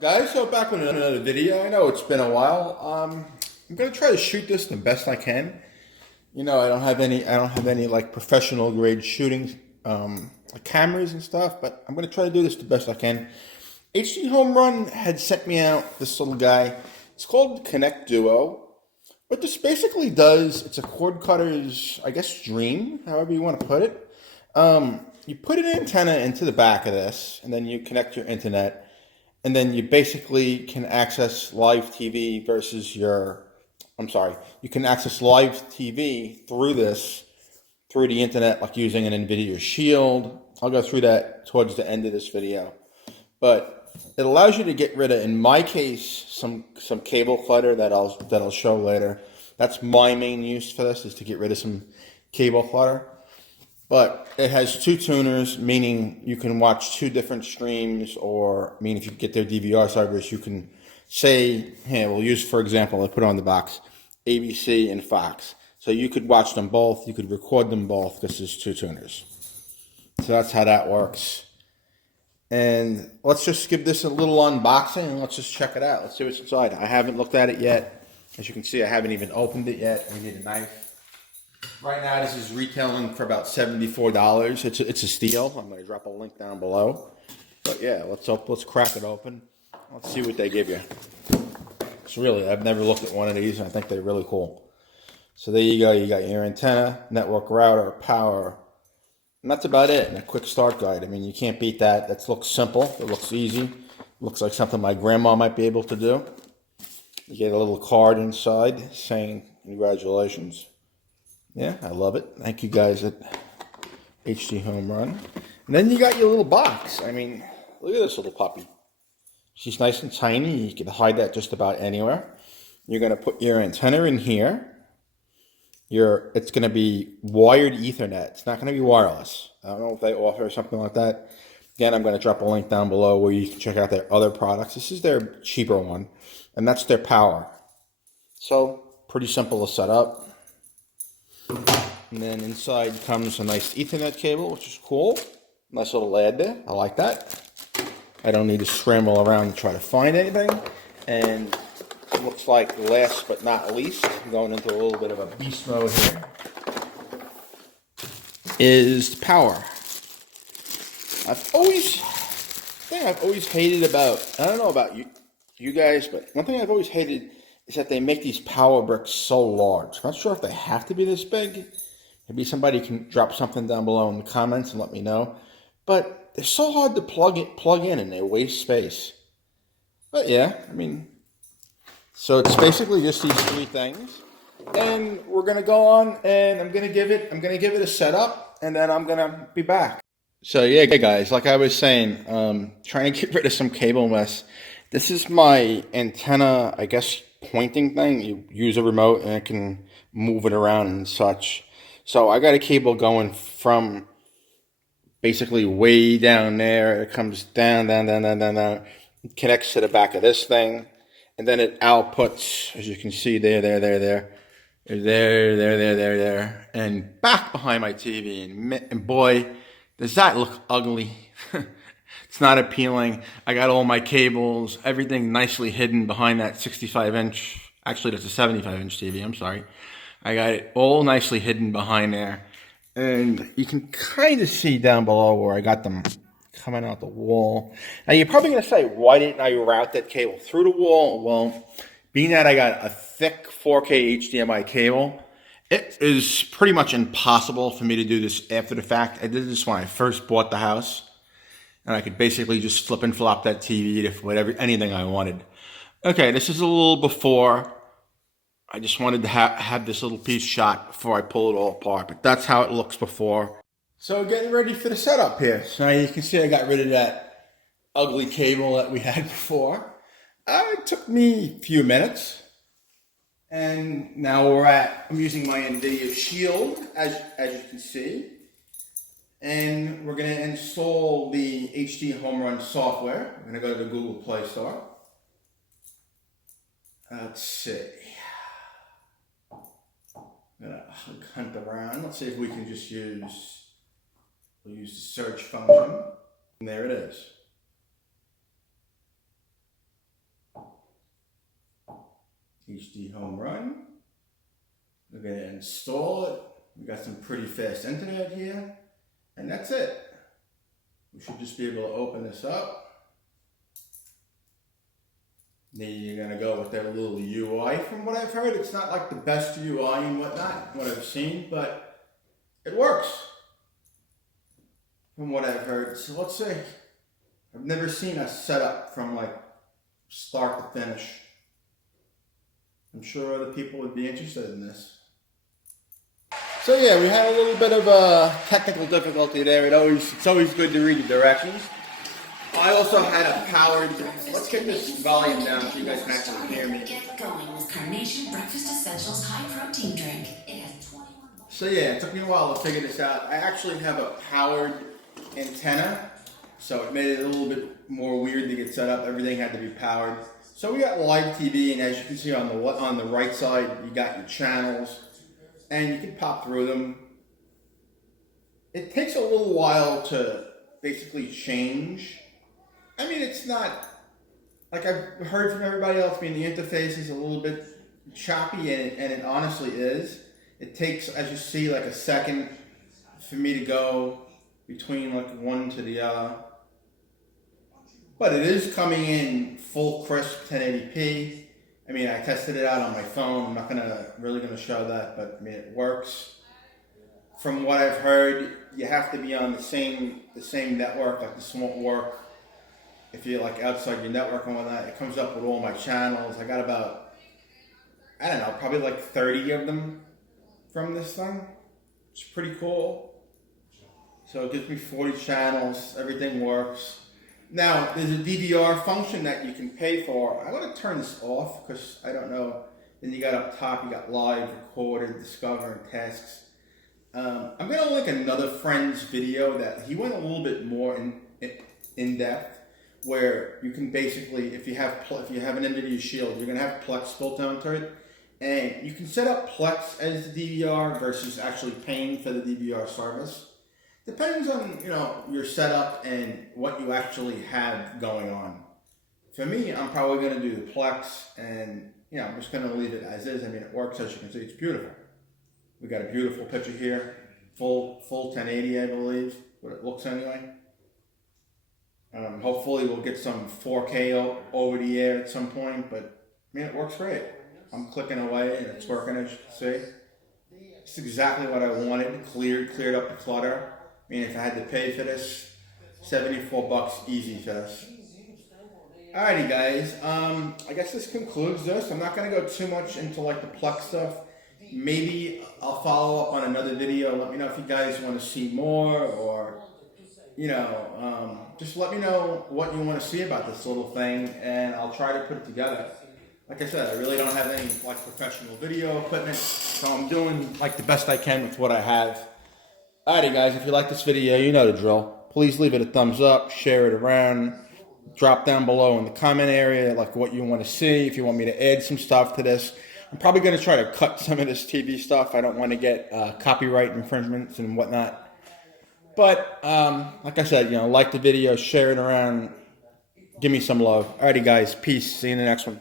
Guys, so back with another video. I know it's been a while. I'm gonna try to shoot this the best I can. I don't have any like professional grade shooting like cameras and stuff, but I'm gonna try to do this the best I can. HD Home Run had sent me out this little guy. It's called Connect Duo. What this basically does, it's a cord cutter's, I guess, dream, however you want to put it. You put an antenna into the back of this, and then you connect your internet. And then you basically can access live TV versus you can access live TV through this, through the internet, like using an NVIDIA Shield. I'll go through that towards the end of this video. But it allows you to get rid of, in my case, some cable clutter that I'll show later. That's my main use for this, is to get rid of some cable clutter. But it has two tuners, meaning you can watch two different streams, or if you get their DVR service, you can say, hey, we'll use, for example, I put on the box, ABC and Fox. So you could watch them both, you could record them both, because there's two tuners. So that's how that works. And let's just give this a little unboxing, and let's just check it out. Let's see what's inside. I haven't looked at it yet. As you can see, I haven't even opened it yet. We need a knife. Right now, this is retailing for about $74. It's a steal. I'm going to drop a link down below. But yeah, let's crack it open. Let's see what they give you. It's really, I've never looked at one of these, and I think they're really cool. So there you go. You got your antenna, network router, power. And that's about it. And a quick start guide. I mean, you can't beat that. That looks simple. It looks easy. It looks like something my grandma might be able to do. You get a little card inside saying congratulations. Yeah, I love it. Thank you guys at HD Home Run. And then you got your little box. I mean, look at this little puppy. She's nice and tiny. You can hide that just about anywhere. You're going to put your antenna in here. It's going to be wired Ethernet. It's not going to be wireless. I don't know if they offer something like that. Again, I'm going to drop a link down below where you can check out their other products. This is their cheaper one, and that's their power. So, pretty simple to set up. And then inside comes a nice Ethernet cable, which is cool. Nice little lad there. I like that. I don't need to scramble around and try to find anything. And it looks like last but not least, going into a little bit of a beast mode here, is power. I've always hated about, I don't know about you guys, but one thing I've always hated is that they make these power bricks so large. I'm not sure if they have to be this big. Maybe somebody can drop something down below in the comments and let me know. But they're so hard to plug in and they waste space. But yeah, I mean, so it's basically just these three things. And we're gonna go on, and I'm gonna give it a setup, and then I'm gonna be back. So yeah, guys, like I was saying, trying to get rid of some cable mess. This is my antenna, I guess, pointing thing. You use a remote and it can move it around and such. So I got a cable going from basically way down there. It comes down. It connects to the back of this thing. And then it outputs, as you can see, there. And back behind my TV. And boy, does that look ugly. It's not appealing. I got all my cables, everything nicely hidden behind that 65-inch. Actually, that's a 75-inch TV. I'm sorry. I got it all nicely hidden behind there. And you can kind of see down below where I got them coming out the wall. Now, you're probably going to say, why didn't I route that cable through the wall? Well, being that I got a thick 4K HDMI cable, it is pretty much impossible for me to do this after the fact. I did this when I first bought the house. And I could basically just flip and flop that TV to anything I wanted. Okay, this is a little before. I just wanted to have this little piece shot before I pull it all apart. But that's how it looks before. So getting ready for the setup here. So now you can see I got rid of that ugly cable that we had before. It took me a few minutes. And now I'm using my NVIDIA Shield, as you can see. And we're going to install the HD Home Run software. I'm going to go to the Google Play Store. Let's see. I'm going to hunt around. Let's see if we can just use the search function. And there it is. HD HomeRun. We're going to install it. We got some pretty fast internet here. And that's it. We should just be able to open this up. Then you're going to go with that little UI. From what I've heard, it's not like the best UI and whatnot, what I've seen, but it works. From what I've heard. So let's see. I've never seen a setup from like start to finish. I'm sure other people would be interested in this. So yeah, we had a little bit of a technical difficulty there. It's always good to read the directions. I also had a powered. Let's get this volume down so you guys can actually hear me. Get going with Carnation Breakfast Essentials High Protein Drink. It has 21. So yeah, it took me a while to figure this out. I actually have a powered antenna, so it made it a little bit more weird to get set up. Everything had to be powered. So we got live TV, and as you can see on the right side, you got your channels. And you can pop through them. It takes a little while to basically change. I mean, it's not, like I've heard from everybody else, I mean, the interface is a little bit choppy, and it honestly is. It takes, as you see, like a second for me to go between like one to the other. But it is coming in full crisp 1080p. I mean, I tested it out on my phone. I'm not really gonna show that, but I mean, it works. From what I've heard, you have to be on the same network. Like this won't work if you're like outside your network and whatnot. It comes up with all my channels. I got about, I don't know, probably like 30 of them from this thing. It's pretty cool. So it gives me 40 channels. Everything works. Now, there's a DVR function that you can pay for. I'm going to turn this off because I don't know. Then you got up top, you got live, recorded, discover, and tasks. I'm going to link another friend's video that he went a little bit more in depth, where you can basically, if you have an NVIDIA Shield, you're going to have Plex built onto it, and you can set up Plex as the DVR versus actually paying for the DVR service. Depends on, your setup and what you actually have going on. For me, I'm probably going to do the Plex, and I'm just going to leave it as is. I mean, it works, as you can see. It's beautiful. We got a beautiful picture here, full 1080, I believe, what it looks anyway. Hopefully, we'll get some 4K over the air at some point, but I mean, it works great. I'm clicking away, and it's working, as you can see. It's exactly what I wanted. Cleared up the clutter. I mean, if I had to pay for this, $74 easy for this. Alrighty, guys. I guess this concludes this. I'm not going to go too much into like the Plex stuff. Maybe I'll follow up on another video. Let me know if you guys want to see more, or just let me know what you want to see about this little thing, and I'll try to put it together. Like I said, I really don't have any like professional video equipment, so I'm doing like the best I can with what I have. Alrighty guys, if you like this video, you know the drill. Please leave it a thumbs up, share it around, drop down below in the comment area like what you want to see, if you want me to add some stuff to this. I'm probably going to try to cut some of this TV stuff. I don't want to get copyright infringements and whatnot. But, like I said, like the video, share it around, give me some love. Alrighty guys, peace. See you in the next one.